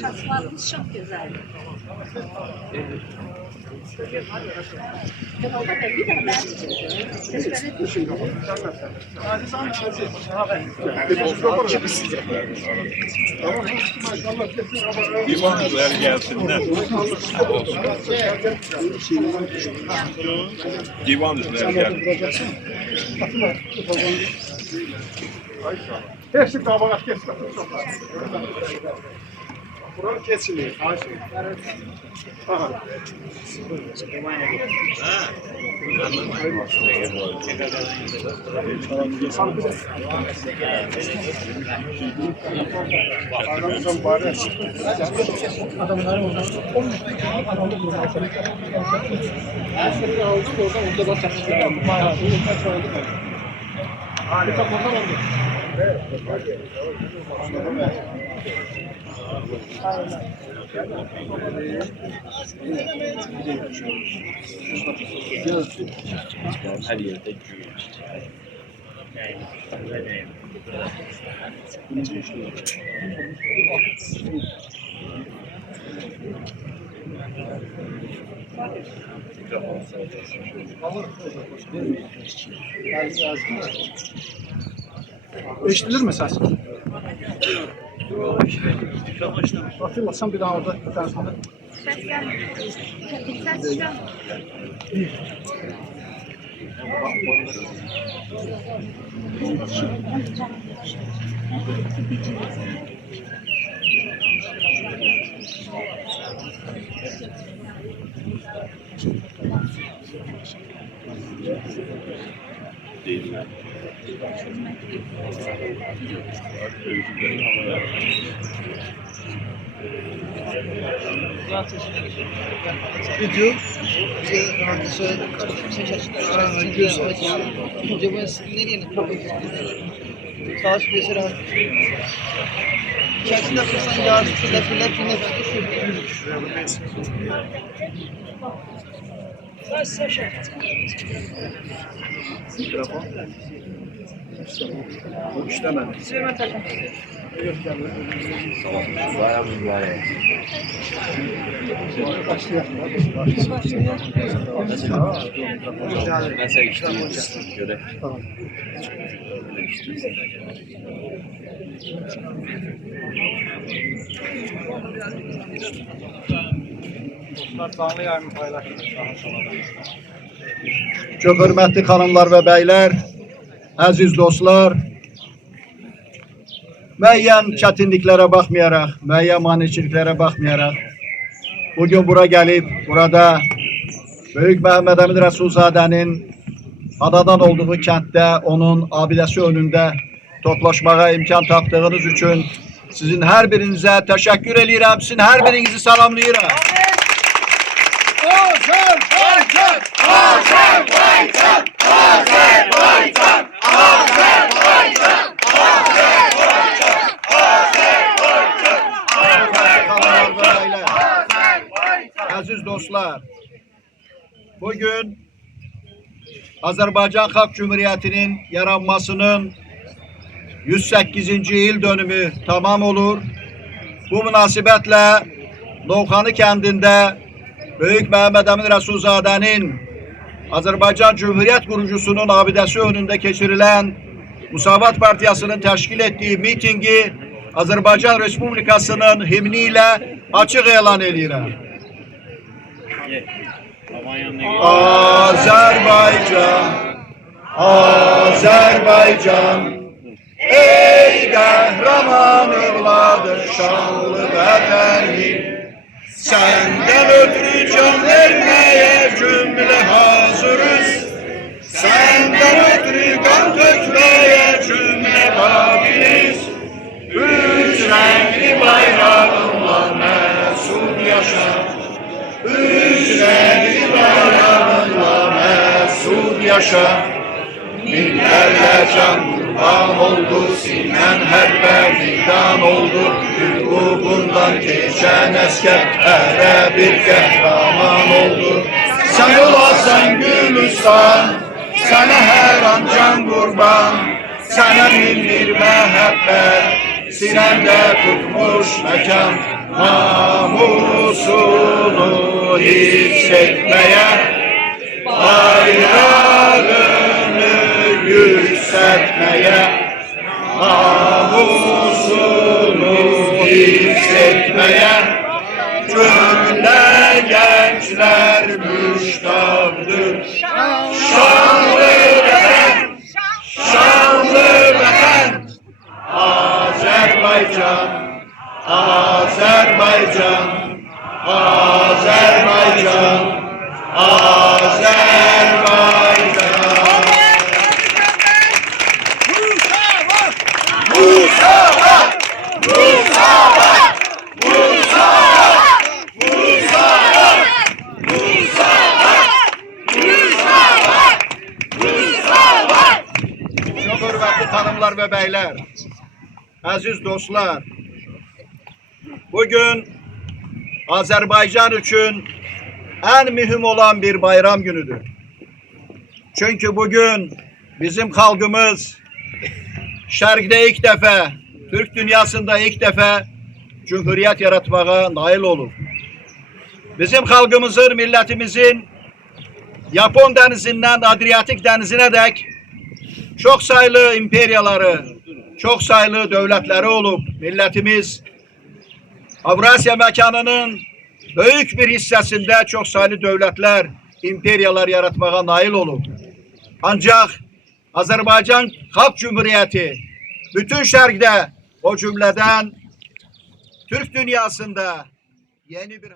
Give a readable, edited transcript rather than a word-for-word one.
Şapkalarımız çok güzel. Divanlar gelsinler. Divanlar gelsin. Hepsi kabarak kesmek. Buranın kesiliyor. Aha. Her yerde güç. Eşitilir mi ses? Hatırlasam bir daha orada bir tanesinde. Ses gelmiyor. Ses şu an. Değiller. Video acaba nereye savaş bir rahat. Kendin yapırsan yarın defiller Mikrofon. Bu işlemedi. Bayağı mübarek. Mesela işte göre. Çok hörmətli xanımlar və bəylər, əziz dostlar, müəyyən çətinliklərə baxmayaraq, müəyyən maneçiliklərə baxmayaraq, bugün bura gəlib, burada Böyük Məhəmməd Əmin Rəsulzadənin anadan olduğu kənddə, onun abidəsi önündə toplaşmağa imkan tapdığınız üçün sizin hər birinizə təşəkkür edirəm, sizin hər birinizi salamlayıram. Azərbaycan! Azərbaycan! Azərbaycan! Azərbaycan! Azərbaycan! Aziz dostlar, bugün Azərbaycan Xalq Cumhuriyeti'nin yaranmasının 108. yıl dönümü tamam olur. Bu münasibətle Novxanı kəndində Böyük Məhəmməd Əmin Rəsulzadənin Azərbaycan Cumhuriyet kurucusunun abidəsi önündə keçirilən Musavat Partiyasının təşkil etdiyi mitingi Azərbaycan Respublikasının himni ilə açıq elan edirəm. Azərbaycan, Azərbaycan, ey qəhrəman evladı şanlı vətənin, səndən ötürü can verməyə cümlə hazırız, səndən ötürü qan tökməyə cümlə qabiliz, üç rəng yaşa. Minlerle can kurban oldu, sinen her berdidan oldu. Hüququndan geçen esker, ere bir kahraman oldu. Sen olasın Gülistan, sana her an can kurban. Sana min bir mehabbet, sinende tutmuş mekan. Namusunu hissetmeye, bayrağını yükseltmeye, namusunu hissetmeye, cümle gençler müştaktır. Şanlı vatan, şanlı vatan, Azerbaycan, Azerbaycan, Azerbaycan, Azerbaycan. Musavat! Musavat! Musavat! Musavat! Musavat! Musavat! Musavat! Çok hürmetli hanımlar ve beyler, aziz dostlar, bugün Azerbaycan için en mühim olan bir bayram günüdür. Çünkü bugün bizim halkımız Şərqdə ilk defa, Türk dünyasında ilk defa Cumhuriyet yaratmağa nail olur. Bizim halkımızın, milletimizin Japon denizinden Adriyatik denizine dek çok sayılı imperiyaları, çok sayılı devletleri olup milletimiz Avrasya mekanının büyük bir hissesinde çok sayılı devletler, imperiyalar yaratmağa nail olup. Ancak Azerbaycan Halk Cumhuriyeti bütün Şərqdə, o cümleden Türk dünyasında yeni bir